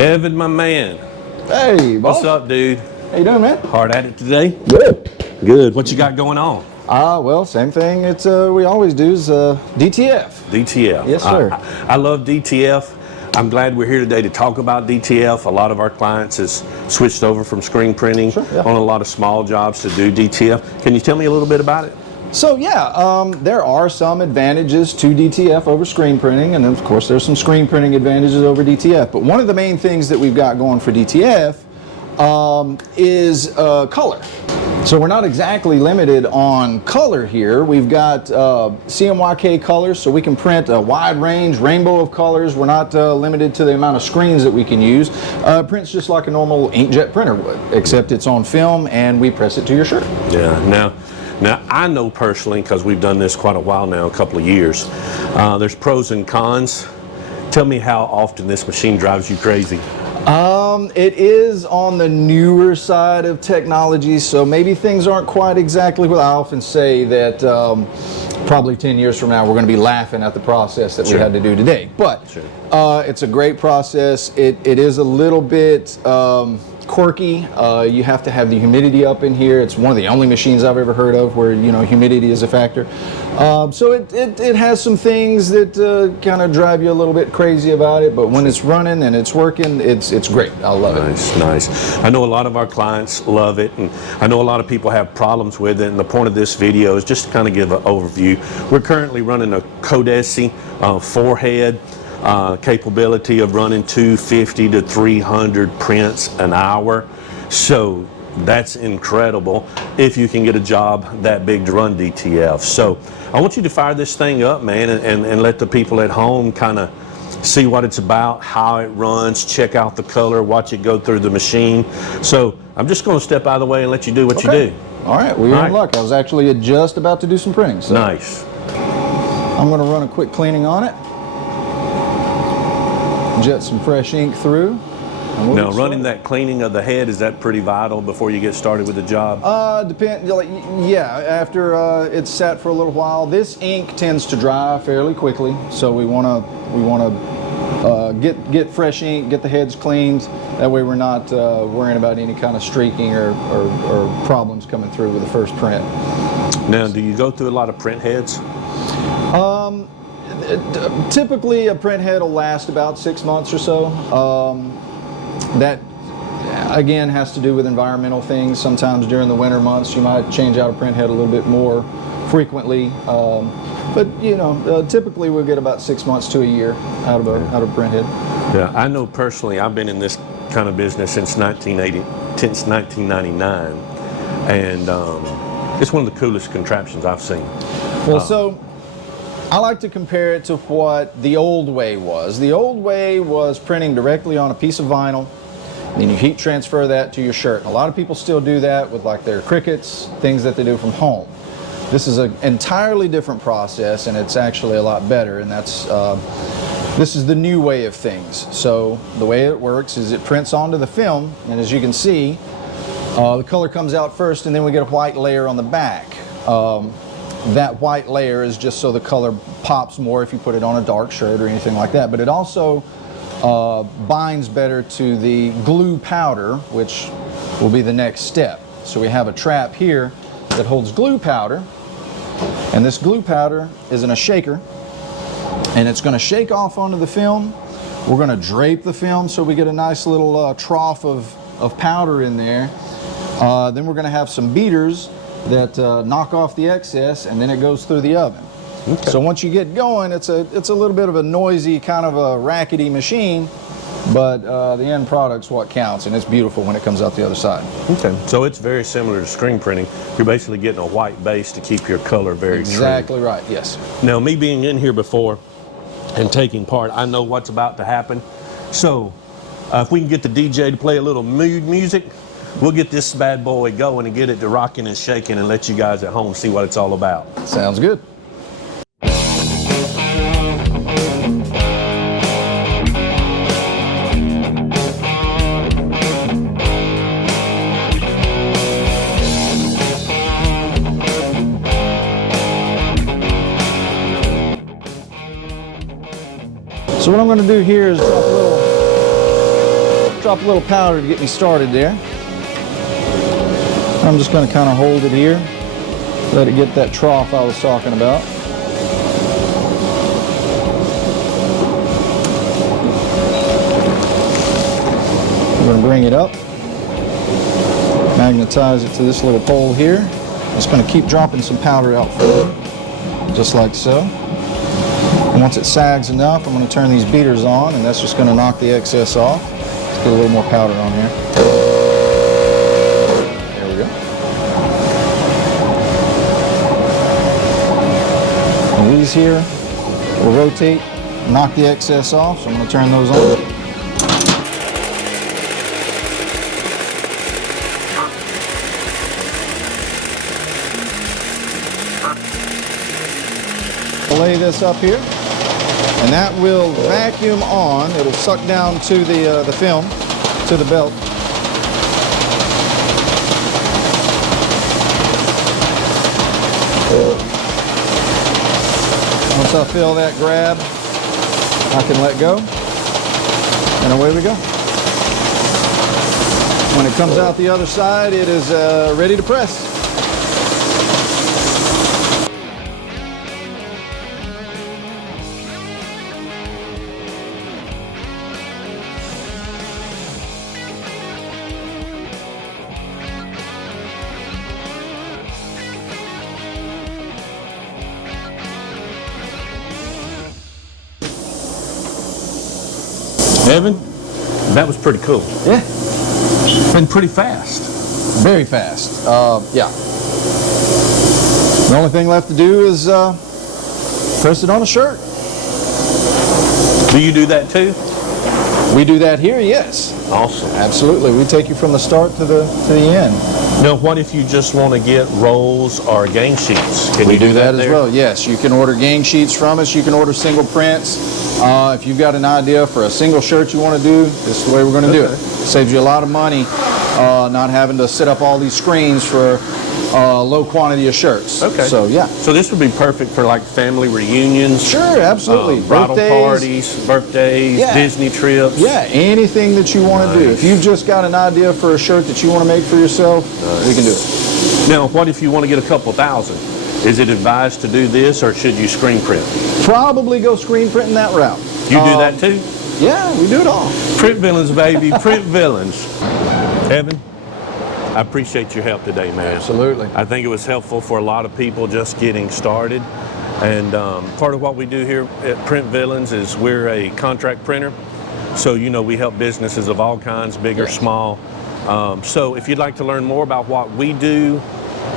Evan, my man. Hey, boss. What's up, dude? How you doing, man? Hard at it today? Good. Good. What you got going on? Well, same thing. It's we always do is DTF. DTF. Yes, sir. I love DTF. I'm glad we're here today to talk about DTF. A lot of our clients has switched over from screen printing on a lot of small jobs to do DTF. Can you tell me a little bit about it? So yeah, there are some advantages to DTF over screen printing, and of course there's some screen printing advantages over DTF. But one of the main things that we've got going for DTF is color. So we're not exactly limited on color here. We've got CMYK colors, so we can print a wide range, rainbow of colors. We're not limited to the amount of screens that we can use. Prints just like a normal inkjet printer would, except it's on film and we press it to your shirt. Yeah. Now, I know personally, because we've done this quite a while now, a couple of years, there's pros and cons. Tell me how often this machine drives you crazy. It is on the newer side of technology, so maybe things aren't quite exactly what I often say that probably 10 years from now we're going to be laughing at the process that we had to do today. But it's a great process. It is a little bit quirky. You have to have the humidity up in here. It's one of the only machines I've ever heard of where, you know, humidity is a factor. So it has some things that kind of drive you a little bit crazy about it, but when it's running and it's working, it's great. I love it. Nice. I know a lot of our clients love it, and I know a lot of people have problems with it, and the point of this video is just to kind of give an overview. We're currently running a Codesi 4-head. Capability of running 250 to 300 prints an hour. So that's incredible if you can get a job that big to run DTF. So I want you to fire this thing up, man, and let the people at home kind of see what it's about, how it runs, check out the color, watch it go through the machine. So I'm just going to step out of the way and let you do what you do. All right, well, you're in luck. I was actually just about to do some printing. So nice. I'm going to run a quick cleaning on it. Jet some fresh ink through. Now, running that cleaning of the head, is that pretty vital before you get started with the job? Yeah, after it's sat for a little while. This ink tends to dry fairly quickly, so we want to get fresh ink, get the heads cleaned. That way we're not worrying about any kind of streaking or problems coming through with the first print. Now, do you go through a lot of print heads? Typically a print head will last about 6 months or so. That again has to do with environmental things. Sometimes during the winter months you might change out a print head a little bit more frequently, but you know, typically we'll get about 6 months to a year out of a print head. Yeah, I know personally I've been in this kind of business since 1999, and it's one of the coolest contraptions I've seen. Well, so I like to compare it to what the old way was. The old way was printing directly on a piece of vinyl, then you heat transfer that to your shirt. And a lot of people still do that with like their Cricuts, things that they do from home. This is an entirely different process, and it's actually a lot better, and that's this is the new way of things. So the way it works is it prints onto the film, and as you can see, the color comes out first, and then we get a white layer on the back. That white layer is just so the color pops more if you put it on a dark shirt or anything like that. But it also binds better to the glue powder, which will be the next step. So we have a trap here that holds glue powder, and this glue powder is in a shaker, and it's going to shake off onto the film. We're going to drape the film so we get a nice little trough of powder in there. Then we're going to have some beaters that knock off the excess, and then it goes through the oven. Okay. So once you get going, it's a little bit of a noisy, kind of a rackety machine, but the end product's what counts, and it's beautiful when it comes out the other side. Okay. So it's very similar to screen printing. You're basically getting a white base to keep your color very true. Exactly right, yes. Now, me being in here before and taking part, I know what's about to happen. So if we can get the DJ to play a little mood music, we'll get this bad boy going and get it to rocking and shaking and let you guys at home see what it's all about. Sounds good. So what I'm going to do here is drop a little drop a little powder to get me started there. I'm just going to kind of hold it here, let it get that trough I was talking about. I'm going to bring it up, magnetize it to this little pole here. I'm just going to keep dropping some powder out further, just like so. And once it sags enough, I'm going to turn these beaters on, and that's just going to knock the excess off. Let's get a little more powder on here. There we go. And these here will rotate, knock the excess off, so I'm going to turn those on. Lay this up here, and that will vacuum on. It'll suck down to the film, to the belt. Once I feel that grab, I can let go, and away we go. When it comes out the other side, it is ready to press. Evan, that was pretty cool. Yeah. And pretty fast. Very fast. Yeah. The only thing left to do is press it on a shirt. Do you do that too? We do that here, yes. Awesome. Absolutely. We take you from the start to the end. Now, what if you just want to get rolls or gang sheets? Can We you do that as there? well. Yes, you can order gang sheets from us. You can order single prints. If you've got an idea for a single shirt you want to do, this is the way we're going to do it. Saves you a lot of money not having to set up all these screens for low quantity of shirts. Okay. So, yeah. So this would be perfect for like family reunions. Sure, absolutely. Bridal Birthdays. parties, birthdays, Yeah. Disney trips. Yeah, anything that you want to do. If you've just got an idea for a shirt that you want to make for yourself, we can do it. Now, what if you want to get a couple thousand? Is it advised to do this, or should you screen print? Probably go screen printing that route. You do that too? Yeah, we do it all. Print villains, baby. Print villains. Evan, I appreciate your help today, man. Absolutely. I think it was helpful for a lot of people just getting started. And part of what we do here at Print Villains is we're a contract printer. So, you know, we help businesses of all kinds, big or small. So if you'd like to learn more about what we do,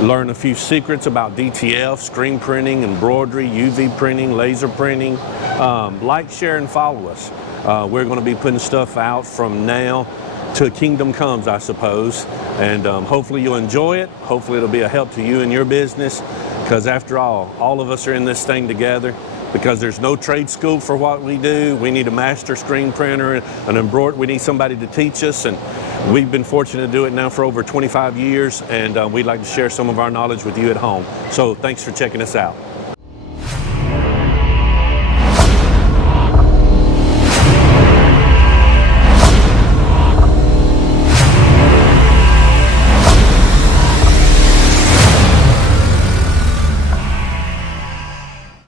learn a few secrets about DTF, screen printing, embroidery, UV printing, laser printing, like, share, and follow us. We're going to be putting stuff out from now to Kingdom Comes, I suppose. And hopefully you'll enjoy it. Hopefully it'll be a help to you and your business. Because after all of us are in this thing together. Because there's no trade school for what we do. We need a master screen printer, an embroiderer. We need somebody to teach us. And we've been fortunate to do it now for over 25 years. And we'd like to share some of our knowledge with you at home. So thanks for checking us out.